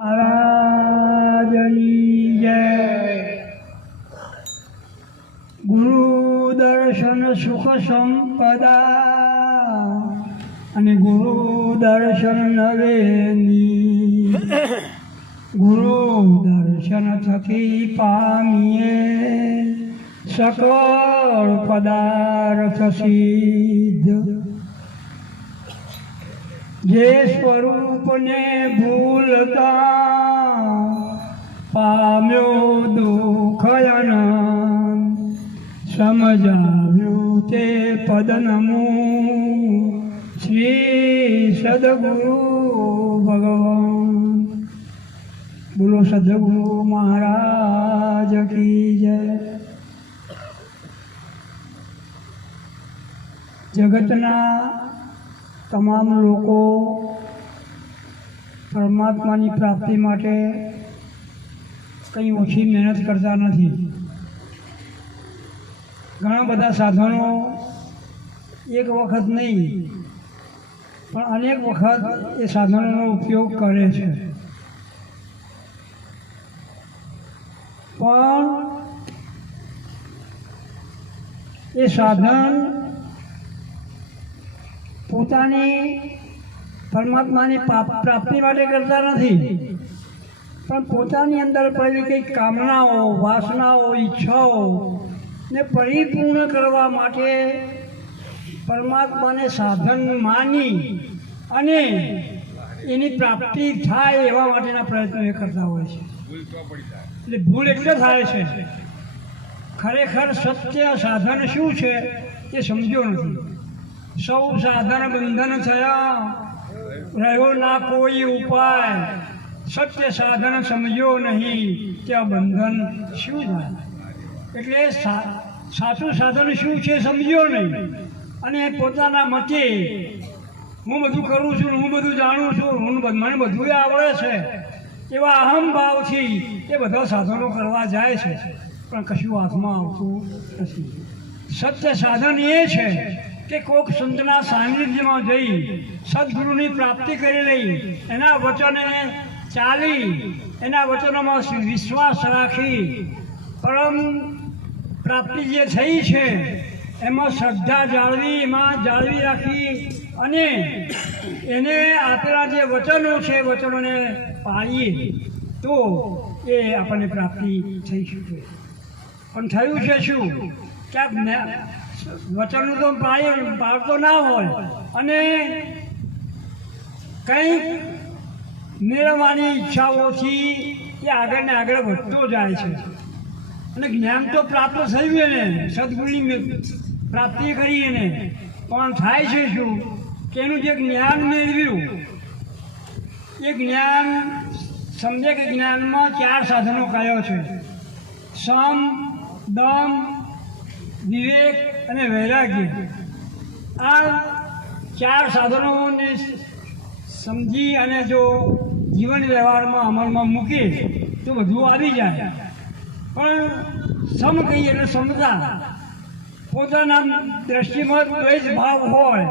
महाराजनी जय। गुरु दर्शन सुख संपदा અને ગુરુ દર્શન નવેની ગુરુ દર્શન થકી પામીએ સકળ પદાર્થ સિદ્ધ। જે સ્વરૂપને ભૂલતા પામ્યો દુઃખ અનંત, સમજાવ્યું તે પદનમું શ્રી સદગુરુ ભગવાન। બોલો સદગુરુ મહારાજ કી જય। જગતના તમામ લોકો પરમાત્માની પ્રાપ્તિ માટે કંઈ ઓછી મહેનત કરતા નથી। ઘણા બધા સાધનો એક વખત નહીં પણ અનેક વખત એ સાધનોનો ઉપયોગ કરે છે, પણ એ સાધન પોતાની પરમાત્માની પ્રાપ્તિ માટે કરતા નથી, પણ પોતાની અંદર પડેલી કંઈક કામનાઓ, વાસનાઓ, ઈચ્છાઓ ને પરિપૂર્ણ કરવા માટે પરમાત્માને સાધન માની અને એની પ્રાપ્તિ થાય એવા માટેના પ્રયત્નો એ કરતા હોય છે। એટલે ભૂલ એટલે થાય છે, ખરેખર સત્ય સાધન શું છે એ સમજ્યો નથી। સૌ સાધન બંધન થયા, રહ્યો ના કોઈ ઉપાય, સત્ય સાધન સમજ્યો નહીં ત્યાં બંધન શું થાય। એટલે સાચું સાધન શું છે સમજ્યો નહીં અને પોતાના મતે હું બધું કરું છું, હું બધું જાણું છું, મને બધું આવડે છે એવા અહમભાવથી એ બધા સાધનો કરવા જાય છે, પણ કશું હાથમાં આવતું નથી। સત્ય સાધન એ છે કે કોઈક સંતના સાનિધ્યમાં જઈ સદગુરુની પ્રાપ્તિ કરી લઈ, એના વચને ચાલી, એના વચનોમાં વિશ્વાસ રાખી પરમ પ્રાપ્તિ જે થઈ છે એમાં શ્રદ્ધા જાળવી, એમાં જાળવી રાખી અને એને આપેલા જે વચનો છે વચનોને પાળીએ તો એ આપણને પ્રાપ્તિ થઈ શકે। પણ થયું છે શું કે વચનનું તો પાળતો ના હોય અને કંઈક મેળવવાની ઈચ્છાઓથી એ આગળ ને આગળ વધતો જાય છે અને જ્ઞાન તો પ્રાપ્ત થયું એને, સદગુરુની પ્રાપ્તિ કરી એને, પણ થાય છે શું કે એનું જે જ્ઞાન મેળવ્યું એ જ્ઞાન સમજે કે જ્ઞાનમાં 4 સાધનો કયો છે, સમ, દમ, વિવેક અને વૈરાગ્ય। આ 4 સાધનોને સમજી અને જો જીવન વ્યવહારમાં અમલમાં મૂકીએ તો બધું આવી જાય। પણ સમ કહીએ એટલે સમતા, પોતાના દ્રષ્ટિમાં દ્વેષ ભાવ હોય,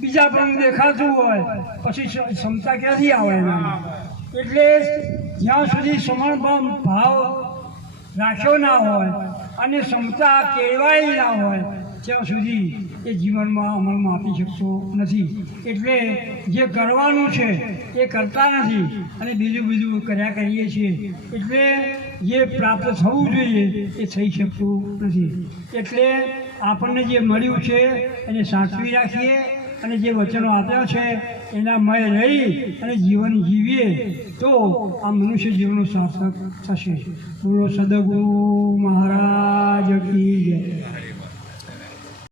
બીજા પણ દેખાતું હોય, પછી ક્ષમતા ક્યાંથી આવે એમાં। એટલે જ્યાં સુધી સમર્પણ ભાવ રાખ્યો ના હોય અને ક્ષમતા કેળવાઈ ના હોય ત્યાં સુધી એ જીવનમાં અમલમાં આપી શકતો નથી। એટલે જે કરવાનું છે એ કરતા નથી અને બીજું કર્યા કરીએ છીએ, એટલે જે પ્રાપ્ત થવું જોઈએ એ થઈ શકતું નથી। એટલે આપણને જે મળ્યું છે એને સાચવી રાખીએ અને જે વચનો આપ્યા છે એના મય રહી અને જીવન જીવીએ તો આ મનુષ્ય જીવનનો સાર્થક થશે। બોલો સદગુરુ મહારાજ કી જય।